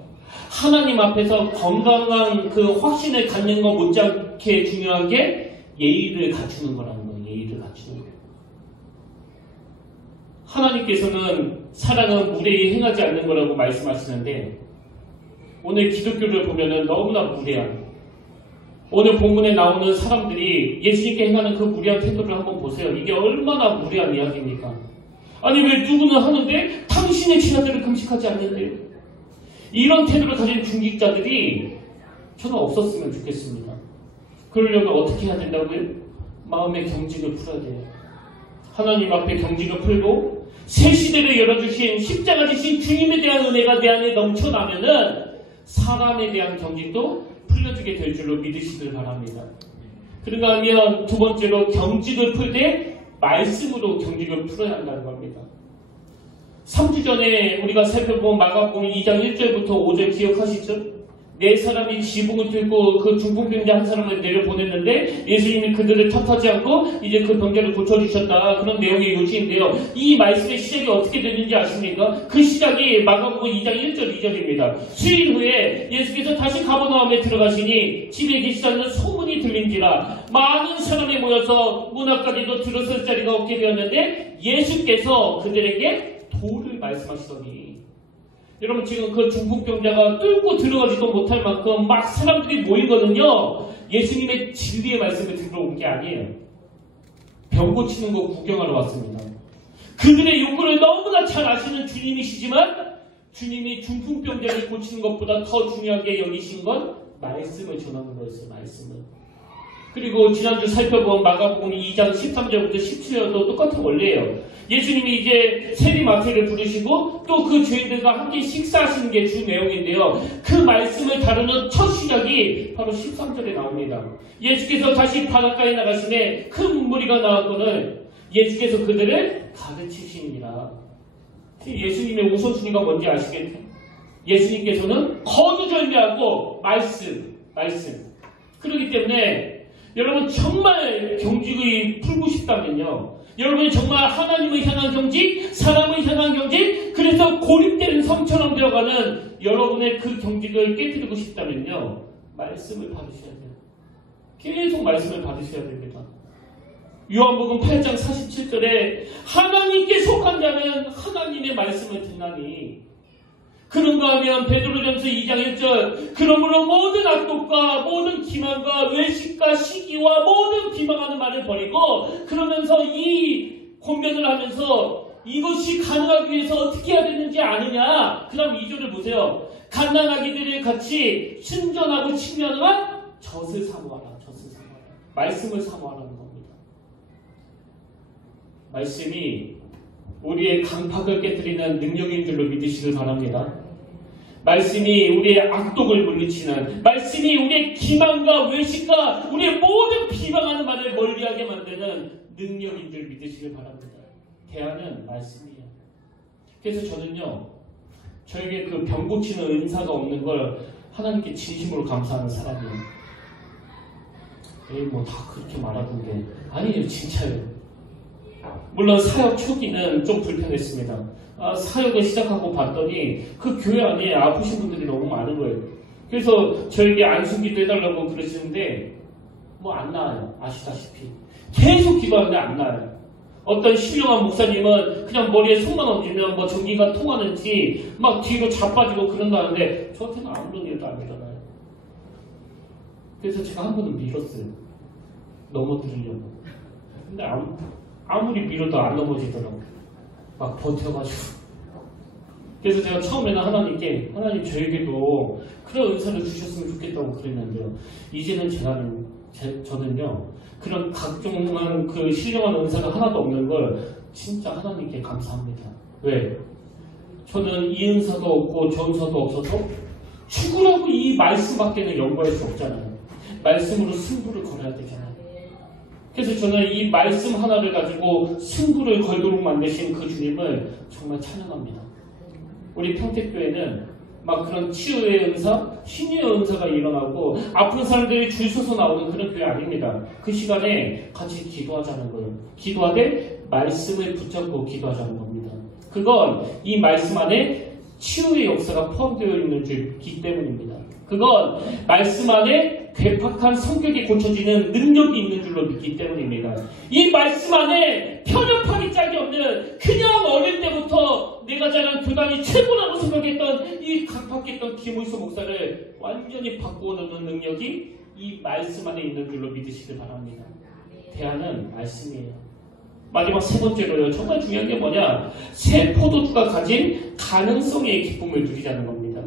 하나님 앞에서 건강한 그 확신을 갖는 것 못지않게 중요한 게 예의를 갖추는 거라는 거예요. 예의를 갖추는 거예요. 하나님께서는 사랑은 무례히 행하지 않는 거라고 말씀하시는데, 오늘 기독교를 보면은 너무나 무례한, 오늘 본문에 나오는 사람들이 예수님께 행하는 그 무례한 태도를 한번 보세요. 이게 얼마나 무례한 이야기입니까? 아니, 왜 누구는 하는데 당신의 친아들을 금식하지 않는데요? 이런 태도를 가진 중직자들이 저는 없었으면 좋겠습니다. 그러려면 어떻게 해야 된다고요? 마음의 경직을 풀어야 돼요. 하나님 앞에 경직을 풀고 새 시대를 열어주신 십자가 지신 주님에 대한 은혜가 내 안에 넘쳐나면은 사람에 대한 경직도 풀려주게 될 줄로 믿으시길 바랍니다. 그런가 하면 두 번째로, 경직을 풀 때 말씀으로 경직을 풀어야 한다는 겁니다. 3주 전에 우리가 살펴본 마가복음 2장 1절부터 5절 기억하시죠? 네 사람이 지붕을 뚫고 그 중풍병자 한 사람을 내려보냈는데 예수님이 그들을 탓하지 않고 이제 그 병자를 고쳐주셨다, 그런 내용의 요지인데요. 이 말씀의 시작이 어떻게 됐는지 아십니까? 그 시작이 마가복음 2장 1절 2절입니다. 수일 후에 예수께서 다시 가버나움에 들어가시니 집에 계시다는 소문이 들린지라 많은 사람이 모여서 문 앞까지도 들어설 자리가 없게 되었는데 예수께서 그들에게 도를 말씀하시더니, 여러분 지금 그 중풍병자가 뚫고 들어가지도 못할 만큼 막 사람들이 모이거든요. 예수님의 진리의 말씀을 들으러 온 게 아니에요. 병 고치는 거 구경하러 왔습니다. 그들의 욕구를 너무나 잘 아시는 주님이시지만 주님이 중풍병자를 고치는 것보다 더 중요하게 여기신 건 말씀을 전하는 거였어요. 말씀을. 그리고 지난주 살펴본 마가복음 2장 13절부터 17절도 똑같은 원리예요. 예수님이 이제 세리마태를 부르시고 또 그 죄인들과 함께 식사하시는 게 주 내용인데요. 그 말씀을 다루는 첫 시작이 바로 13절에 나옵니다. 예수께서 다시 바닷가에 나가시매 큰 무리가 나왔거늘 예수께서 그들을 가르치시니라. 예수님의 우선순위가 뭔지 아시겠죠? 예수님께서는 거두절미하고 말씀. 그렇기 때문에 여러분 정말 경직을 풀고 싶다면요, 여러분이 정말 하나님을 향한 경직, 사람을 향한 경직, 그래서 고립되는 성처럼 되어가는 여러분의 그 경직을 깨뜨리고 싶다면요, 말씀을 받으셔야 돼요. 계속 말씀을 받으셔야 됩니다. 요한복음 8장 47절에 하나님께 속한 자는 하나님의 말씀을 듣나니 그런가 하면 베드로전서 2장 1절 그러므로 모든 악독과 모든 기만과 외식과 시기와 모든 비방하는 말을 버리고 그러면서 이 권면을 하면서 이것이 가능하기 위해서 어떻게 해야 되는지 아느냐. 그 다음 2절을 보세요. 갓난아기들을 같이 순전하고 친밀한 젖을 사모하라. 젖을 사모하라. 말씀을 사모하라는 겁니다. 말씀이 우리의 강팍을 깨뜨리는 능력인 줄로 믿으시길 바랍니다. 말씀이 우리의 악독을 물리치는, 말씀이 우리의 기만과 외식과 우리의 모든 비방하는 말을 멀리하게 만드는 능력인 줄 믿으시길 바랍니다. 대안은 말씀이에요. 그래서 저는요, 저에게 그 병 고치는 은사가 없는 걸 하나님께 진심으로 감사하는 사람이에요. 뭐 다 그렇게 말하던데. 아니에요, 진짜요. 물론 사역 초기는 좀 불편했습니다. 사역을 시작하고 봤더니 그 교회 안에 아프신 분들이 너무 많은 거예요. 그래서 저에게 안수기도 해달라고 그러시는데 뭐 안 나아요. 아시다시피. 계속 기도하는데 안 나아요. 어떤 신령한 목사님은 그냥 머리에 손만 얹으면 뭐 전기가 통하는지 막 뒤로 자빠지고 그런다는데 저한테는 아무런 일도 안 일어나요. 그래서 제가 한 번은 밀었어요. 넘어뜨리려고. 근데 아무리 밀어도 안 넘어지더라고요. 막 버텨가지고. 그래서 제가 처음에는 하나님께 하나님 저에게도 그런 은사를 주셨으면 좋겠다고 그랬는데요. 이제는 저는요 그런 각종한 그 신령한 은사가 하나도 없는 걸 진짜 하나님께 감사합니다. 왜? 저는 이 은사도 없고 저 은사도 없어서 죽으라고 이 말씀밖에는 연구할 수 없잖아요. 말씀으로 승부를 걸어야 되잖아요. 그래서 저는 이 말씀 하나를 가지고 승부를 걸도록 만드신 그 주님을 정말 찬양합니다. 우리 평택교회는 막 그런 치유의 은사, 신유의 은사가 일어나고 아픈 사람들이 줄 서서 나오는 그런 교회 아닙니다. 그 시간에 같이 기도하자는 거예요. 기도하되 말씀을 붙잡고 기도하자는 겁니다. 그건 이 말씀 안에 치유의 역사가 포함되어 있는 줄기 때문입니다. 그건 말씀 안에 괴팍한 성격이 고쳐지는 능력이 있는 줄로 믿기 때문입니다. 이 말씀 안에 편협하기 짝이 없는 그냥 어릴 때부터 내가 자란 교단이 최고라고 생각했던 이 강팍했던 김의수 목사를 완전히 바꾸어 놓는 능력이 이 말씀 안에 있는 줄로 믿으시길 바랍니다. 대안은 말씀이에요. 마지막 세 번째로요. 정말 중요한 게 뭐냐? 새 포도주가 가진 가능성의 기쁨을 누리자는 겁니다.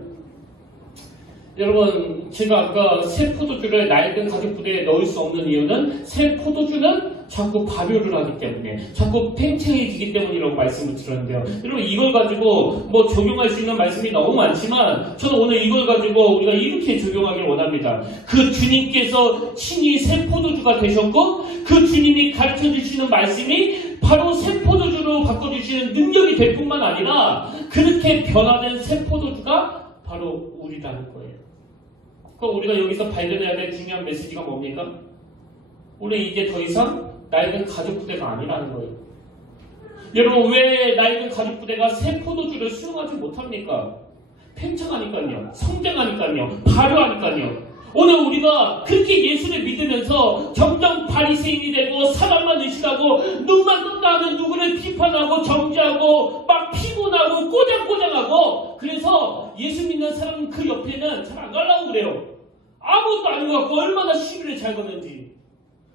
여러분, 제가 아까 새 포도주를 낡은 가죽 부대에 넣을 수 없는 이유는 새 포도주는 자꾸 발효를 하기 때문에, 자꾸 팽창해지기 때문이라고 말씀을 드렸는데요. 여러분, 이걸 가지고 뭐 적용할 수 있는 말씀이 너무 많지만 저는 오늘 이걸 가지고 우리가 이렇게 적용하길 원합니다. 그 주님께서 친히 새 포도주가 되셨고 그 주님이 가르쳐 주시는 말씀이 바로 새 포도주로 바꿔주시는 능력이 될 뿐만 아니라 그렇게 변화된 새 포도주가 바로 우리라는 거예요. 그럼 우리가 여기서 발견해야 될 중요한 메시지가 뭡니까? 우리 이제 더 이상 낡은 가죽 부대가 아니라는 거예요. 여러분, 왜 낡은 가죽 부대가 새 포도주를 수용하지 못합니까? 팽창하니까요. 성장하니까요. 발효하니까요. 오늘 우리가 그렇게 예수를 믿으면서 점점 바리새인이 되고 사람만 의식하고 눈만 뜬다 하는 누구를 비판하고 정죄하고 막 피곤하고 꼬장꼬장하고 그래서 예수 믿는 사람 그 옆에는 잘 안 가려고 그래요. 아무것도 아닌 것 같고 얼마나 시비를 잘 거는지.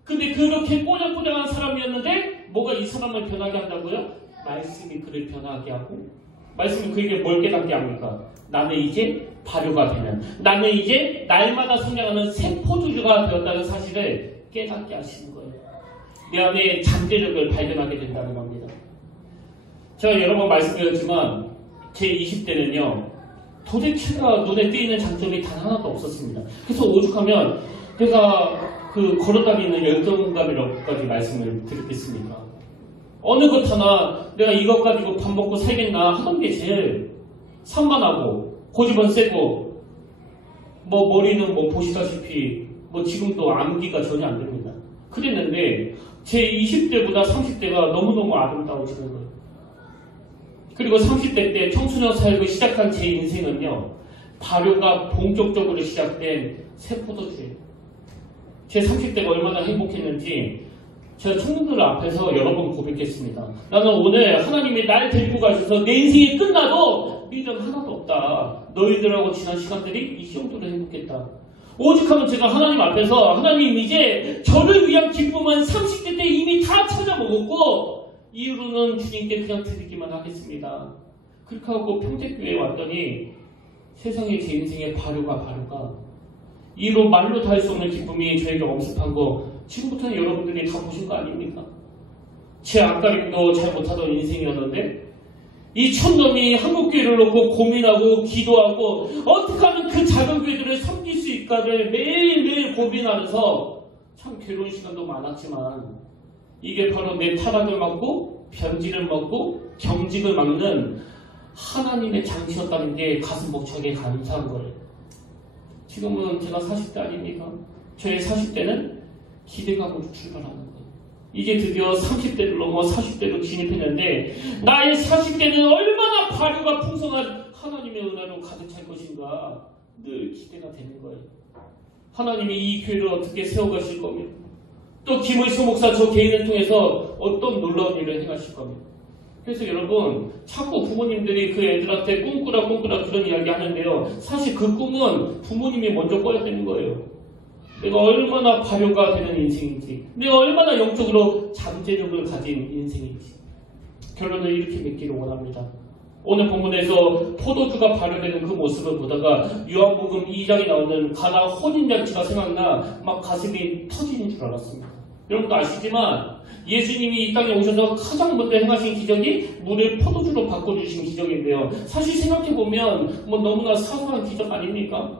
근데 그렇게 꼬장꼬장한 사람이었는데 뭐가 이 사람을 변하게 한다고요? 말씀이 그를 변하게 하고 말씀이 그에게 뭘 깨닫게 합니까? 나는 이제 발효가 되는, 나는 이제 날마다 성장하는 새 포도주가 되었다는 사실을 깨닫게 하시는 거예요. 내 안에 잠재력을 발견하게 된다는 겁니다. 제가 여러 번 말씀드렸지만 제 20대는요 도대체가 눈에 띄는 장점이 단 하나도 없었습니다. 그래서 오죽하면 내가 그 걸어다니는 열정감이라고까지 말씀을 드렸겠습니까? 어느 것 하나 내가 이것 가지고 밥 먹고 살겠나 하던 게 제일 산만하고 고집은 세고 뭐 머리는 뭐 보시다시피 뭐 지금도 암기가 전혀 안 됩니다. 그랬는데 제 20대보다 30대가 너무너무 아름다워지는 거예요. 그리고 30대 때 청소년 사역을 시작한 제 인생은요 발효가 본격적으로 시작된 새 포도주예요. 제 30대가 얼마나 행복했는지 제가 청년들 앞에서 여러 번 고백했습니다. 나는 오늘 하나님이 날 데리고 가셔서 내 인생이 끝나도 미련 하나도 없다. 너희들하고 지난 시간들이 이 정도로 행복했다. 오직하면 제가 하나님 앞에서 하나님 이제 저를 위한 기쁨은 30대 때 이미 다 찾아먹었고 이후로는 주님께 그냥 드리기만 하겠습니다. 그렇게 하고 평택교회에 왔더니 세상에 제 인생의 발효가 이로 말로 다 할 수 없는 기쁨이 저에게 엄습한 거 지금부터는 여러분들이 다 보신 거 아닙니까? 제 앞가림도 잘 못하던 인생이었는데 이 촌놈이 한국교회를 놓고 고민하고 기도하고 어떻게 하면 그 작은 교회들을 섬길 수 있을까를 매일매일 고민하면서 참 괴로운 시간도 많았지만 이게 바로 내 타락을 막고 변질을 막고 경직을 막는 하나님의 장치였다는 게 가슴 벅차게 감사한 거예요. 지금은 제가 40대 아닙니까? 저의 40대는 기대감으로 출발하는 거예요. 이제 드디어 30대를 넘어 40대로 진입했는데 나의 40대는 얼마나 발효가 풍성한 하나님의 은혜로 가득 찰 것인가 늘 기대가 되는 거예요. 하나님이 이 교회를 어떻게 세워가실 거며 또 김의수 목사 저 개인을 통해서 어떤 놀라운 일을 행하실 거며 그래서 여러분 자꾸 부모님들이 그 애들한테 꿈꾸라 그런 이야기 하는데요. 사실 그 꿈은 부모님이 먼저 꿔야 되는 거예요. 내가 얼마나 발효가 되는 인생인지 내가 얼마나 영적으로 잠재력을 가진 인생인지 결론을 이렇게 맺기를 원합니다. 오늘 본문에서 포도주가 발효되는 그 모습을 보다가 요한복음 2장에 나오는 가나 혼인잔치가 생각나 막 가슴이 터지는 줄 알았습니다. 여러분도 아시지만 예수님이 이 땅에 오셔서 가장 먼저 행하신 기적이 물을 포도주로 바꿔주신 기적인데요. 사실 생각해보면 너무나 사소한 기적 아닙니까?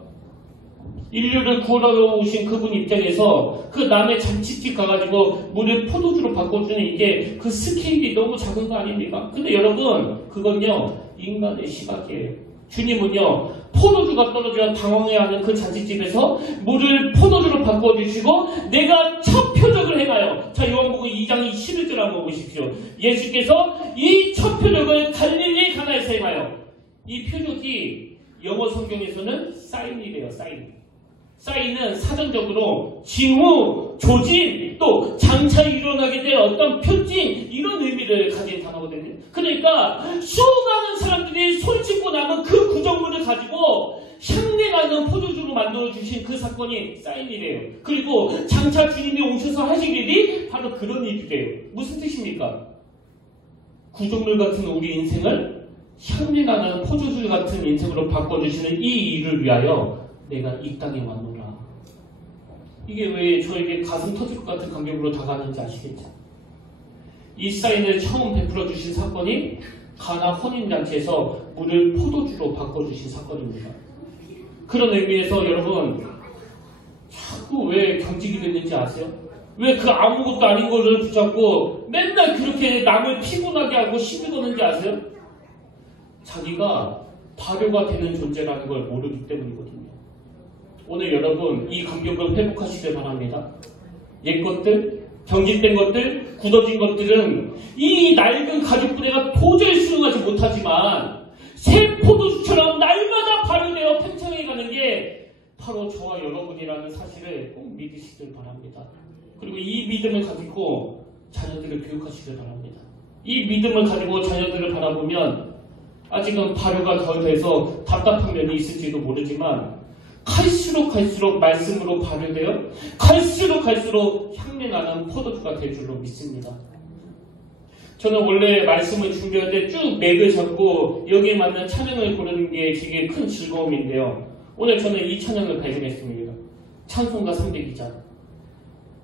인류를 구원하러 오신 그분 입장에서 그 남의 잔치집 가가지고 물을 포도주로 바꿔주는 이게 그 스케일이 너무 작은 거 아닙니까? 근데 여러분 그건요 인간의 시각이에요. 주님은요 포도주가 떨어져 당황해하는 그 잔치집에서 물을 포도주로 바꿔주시고 내가 첫 표적을 행하여 자 요한복음 2장 11절 한번 보십시오. 예수께서 이 첫 표적을 갈릴리 가나에서 행하여 이 표적이 영어 성경에서는 사인이래요. 사인은 사전적으로 징후, 조짐, 또 장차 일어나게 될 어떤 표징 이런 의미를 가진 단어거든요. 그러니까 수많은 사람들이 손짓고 남은 그 구정물을 가지고 향내나는 포도주로 만들어주신 그 사건이 사인이래요. 그리고 장차 주님이 오셔서 하실 일이 바로 그런 일이래요. 무슨 뜻입니까? 구정물 같은 우리 인생을 향내나는 포도주 같은 인생으로 바꿔주시는 이 일을 위하여 내가 이 땅에 왔노라. 이게 왜 저에게 가슴 터질 것 같은 감격으로 다가가는지 아시겠죠? 이 사인을 처음 베풀어 주신 사건이 가나 혼인잔치에서 물을 포도주로 바꿔주신 사건입니다. 그런 의미에서 여러분 자꾸 왜 경직이 됐는지 아세요? 왜 그 아무것도 아닌 거를 붙잡고 맨날 그렇게 남을 피곤하게 하고 시비 거는지 아세요? 자기가 발효가 되는 존재라는 걸 모르기 때문이거든요. 오늘 여러분 이 감격을 회복하시길 바랍니다. 옛것들, 경직된 것들, 굳어진 것들은 이 낡은 가죽부대가 도저히 수용하지 못하지만 새 포도주처럼 날마다 발효되어 팽창해가는 게 바로 저와 여러분이라는 사실을 꼭 믿으시길 바랍니다. 그리고 이 믿음을 가지고 자녀들을 교육하시길 바랍니다. 이 믿음을 가지고 자녀들을 바라보면 아직은 발효가 덜 돼서 답답한 면이 있을지도 모르지만 갈수록 말씀으로 발효되어 갈수록 향내나는 포도주가 될 줄로 믿습니다. 저는 원래 말씀을 준비할 때 쭉 맥을 잡고 여기에 맞는 찬양을 고르는 게 되게 큰 즐거움인데요. 오늘 저는 이 찬양을 발견했습니다. 찬송가 300이자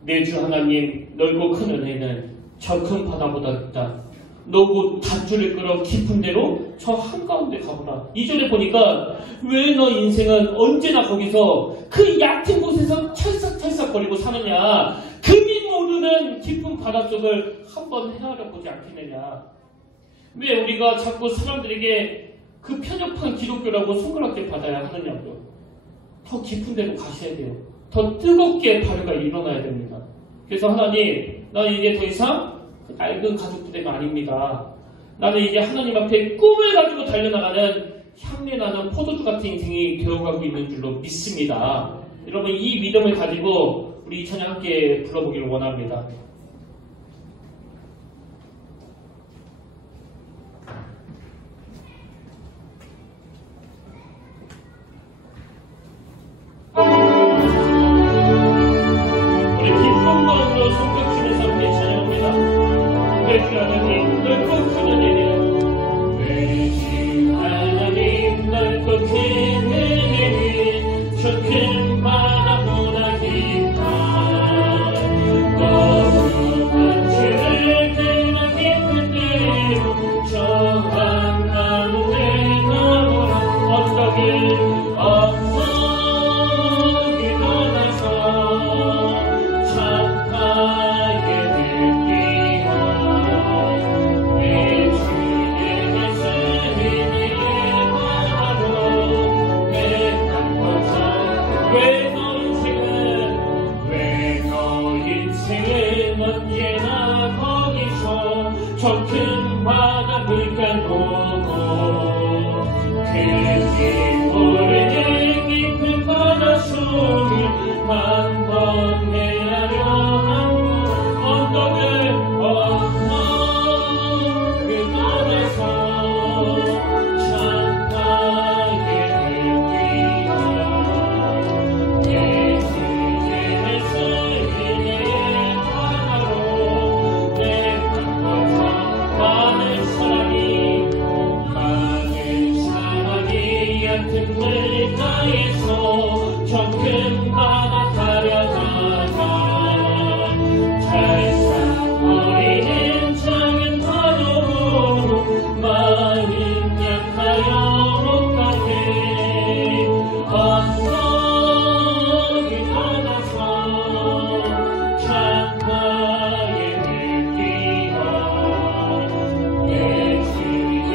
내 주 하나님 넓고 큰 은혜는 저 큰 바다보다 깊다. 너 곧 닷줄을 끌어 깊은 데로 저 한가운데 가보라. 2절에 보니까 왜 너 인생은 언제나 거기서 그 얕은 곳에서 찰싹찰싹거리고 사느냐. 금이 모르는 깊은 바닷속을 한번 헤아려 보지 않겠느냐. 왜 우리가 자꾸 사람들에게 그 편협한 기독교라고 손가락질 받아야 하느냐고요. 더 깊은 데로 가셔야 돼요. 더 뜨겁게 발효가 일어나야 됩니다. 그래서 하나님, 나 이제 더 이상 낡은 가죽부대가 아닙니다. 나는 이제 하나님 앞에 꿈을 가지고 달려나가는 향내나는 포도주 같은 인생이 되어가고 있는 줄로 믿습니다. 여러분 이 믿음을 가지고 우리 이 찬양 함께 불러보기를 원합니다. 우리 기쁜 마음으로 손뼉치면서 함께 찬양합니다. 내 주 하나님 넓고 큰 은혜는 내 주 하나님 넓고 큰 은혜는 저 큰 바다보다 깊다. 거룩한 죄를 그나 깊은 대로 저 한가운데 가보라. 언덕을 큰 바다 물가 보고 그 모르는 깊은 바다 속을 한번 헤아려 언덕을 그 바다에서 찬하게 들리고 내 주의 은혜의 바다로 내 많은 사랑이 얕은 물가에서 저 큰 바다 가려다가 달싹거리는 작은 파도로 마음 약하여 못 가게 언덕이 떠나서 찬바에 들리어 내 주의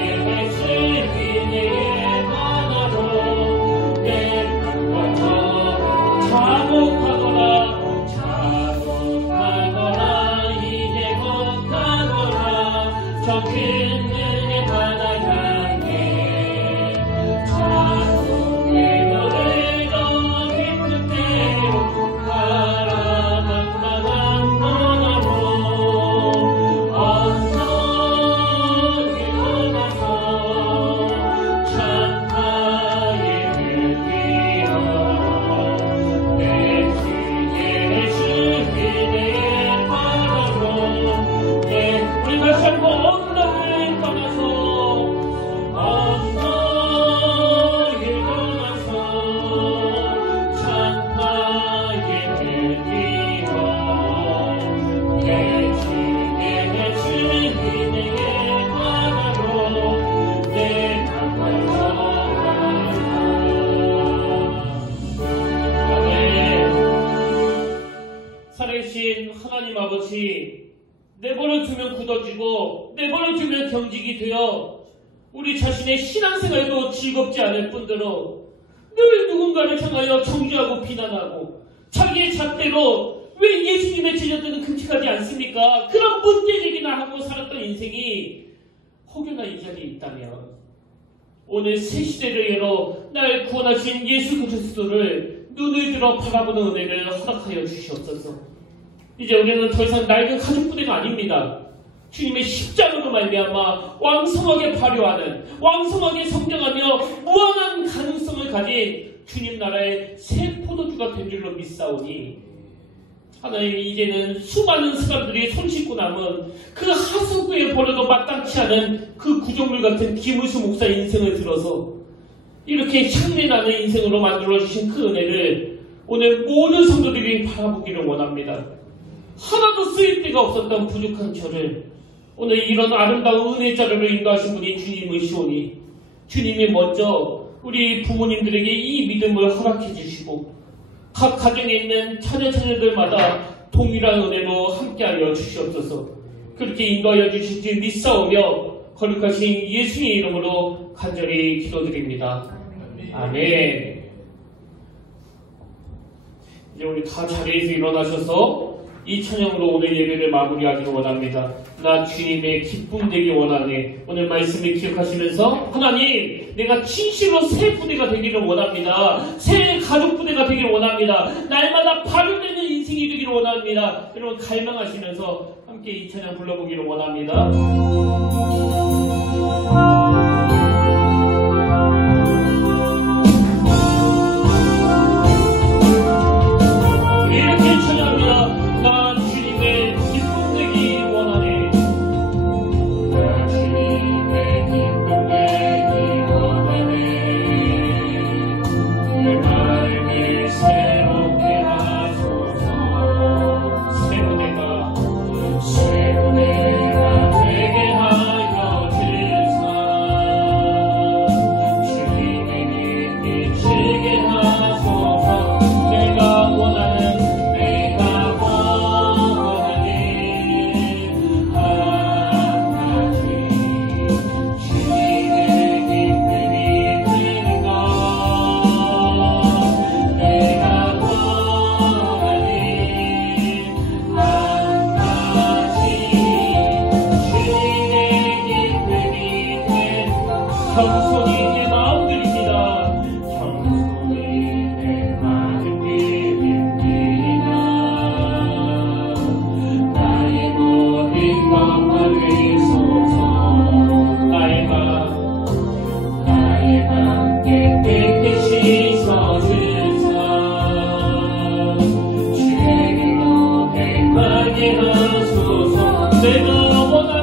은혜의 바다로 내 바꿔서 자복하거나 이제 곧 가거라 저 큰 은혜 바다 향해 자복의 너를 더 깊은 데로 바라만 바다로 언덕에 떠나서 찬바에 들리어 내 주의 은혜의 바다로 우리 다시 한번 언덕을 떠나서 찬바에 들리어 내 주의 은혜의 바다로 내 바꿔서 살아계신 하나님 아버지, 내버려두면 굳어지고 내버려두면 경직이 되어 우리 자신의 신앙생활도 즐겁지 않을 뿐더러 늘 누군가를 향하여 정죄하고 비난하고 자기의 잣대로 왜 예수님의 제자들은 금식하지 않습니까? 그런 문제제기나 하고 살았던 인생이 혹여나 이 자리에 있다면 오늘 새 시대를 열어 날 구원하신 예수 그리스도를 눈을 들어 바라보는 은혜를 허락하여 주시옵소서. 이제 우리는 더 이상 낡은 가족부대가 아닙니다. 주님의 십자가로 말미암아 왕성하게 발효하는, 왕성하게 성장하며 무한한 가능성을 가진 주님 나라의 새 포도주가 된 줄로 믿사오니 하나님, 이제는 수많은 사람들이 손짓고 남은 그 하수구에 버려도 마땅치 않은 그 구정물 같은 김의수 목사 인생을 들어서 이렇게 향내나는 인생으로 만들어주신 그 은혜를 오늘 모든 성도들이 바라보기를 원합니다. 하나도 쓰일 데가 없었던 부족한 저를 오늘 이런 아름다운 은혜 자료로 인도하신 분이 주님이시오니 주님이 먼저 우리 부모님들에게 이 믿음을 허락해 주시고 각 가정에 있는 자녀들마다 동일한 은혜로 함께하여 주시옵소서. 그렇게 인도하여 주실 줄 믿사오며 거룩하신 예수의 이름으로 간절히 기도드립니다. 아멘. 이제 우리 다 자리에서 일어나셔서 이 찬양으로 오늘 예배를 마무리하기를 원합니다. 나 주님의 기쁨 되기 원하네. 오늘 말씀을 기억하시면서 하나님, 내가 진실로 새 부대가 되기를 원합니다. 새 가족 부대가 되기를 원합니다. 날마다 발효되는 인생 인생이 되기를 원합니다. 여러분 갈망하시면서 함께 이 찬양 불러보기를 원합니다. 이렇게 찬양합니다. 나 주님의 기쁨 되기 원하네. 나 주님의 기쁨 되기 원하네. 내 마음을 새롭게 하소서. 새로 내가 되게 하여 주사. 주님의 빛 비추게 하소서. 내가 원하는 겸손히 내 마음 드립니다. 겸손히 내 마음 드립니다. 나의 모든 것만 위소서. 나의 맘 깨끗이 씻어주사. 주의로 행하게 하소서. 내가 원하는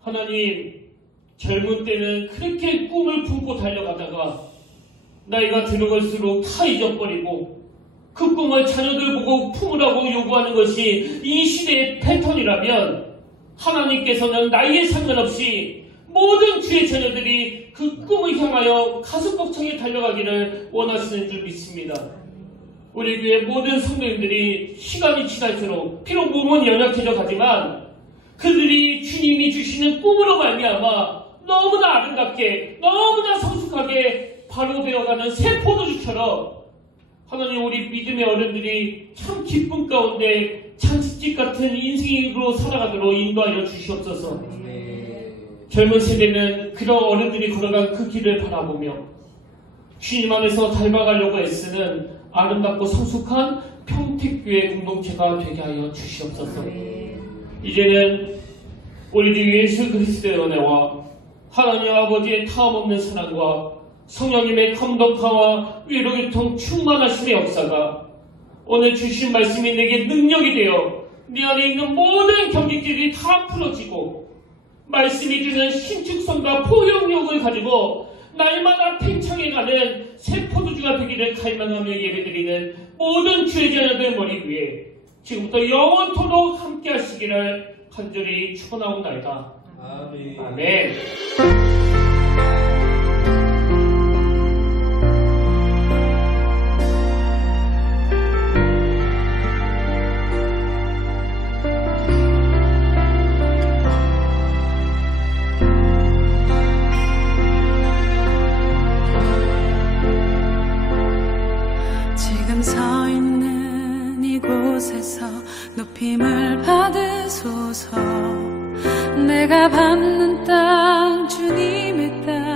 하나님, 젊은 때는 그렇게 꿈을 품고 달려가다가 나이가 들어갈수록 다 잊어버리고 그 꿈을 자녀들 보고 품으라고 요구하는 것이 이 시대의 패턴이라면 하나님께서는 나이에 상관없이 모든 주의 자녀들이 그 꿈을 향하여 가슴 벅차게 달려가기를 원하시는 줄 믿습니다. 우리 교회 모든 성도님들이 시간이 지날수록 비록 몸은 연약해져 가지만 그들이 주님이 주시는 꿈으로 말미암아 너무나 아름답게 너무나 성숙하게 발효되어가는 새 포도주처럼 하나님 우리 믿음의 어른들이 참 기쁨 가운데 장식집 같은 인생으로 살아가도록 인도하여 주시옵소서. 젊은 세대는 그런 어른들이 걸어간 그 길을 바라보며 주님 안에서 닮아가려고 애쓰는 아름답고 성숙한 평택교회 공동체가 되게 하여 주시옵소서. 이제는 우리 주 예수 그리스도의 은혜와 하나님 아버지의 타함없는 사랑과 성령님의 감동파와 위로교통 충만하심의 역사가 오늘 주신 말씀이 내게 능력이 되어 네 안에 있는 모든 경직들이 다 풀어지고 말씀이 주는 신축성과 포용력을 가지고 날마다 팽창해가는 새 포도주가 되기를 갈망하며 예배드리는 모든 주의 자녀들 머리 위에 지금부터 영원토록 함께 하시기를 간절히 축원하옵나이다. 아멘. 아멘. 지금 서 있는 이곳에서 높임을 받으소서. 내가 받는 땅 주님의 땅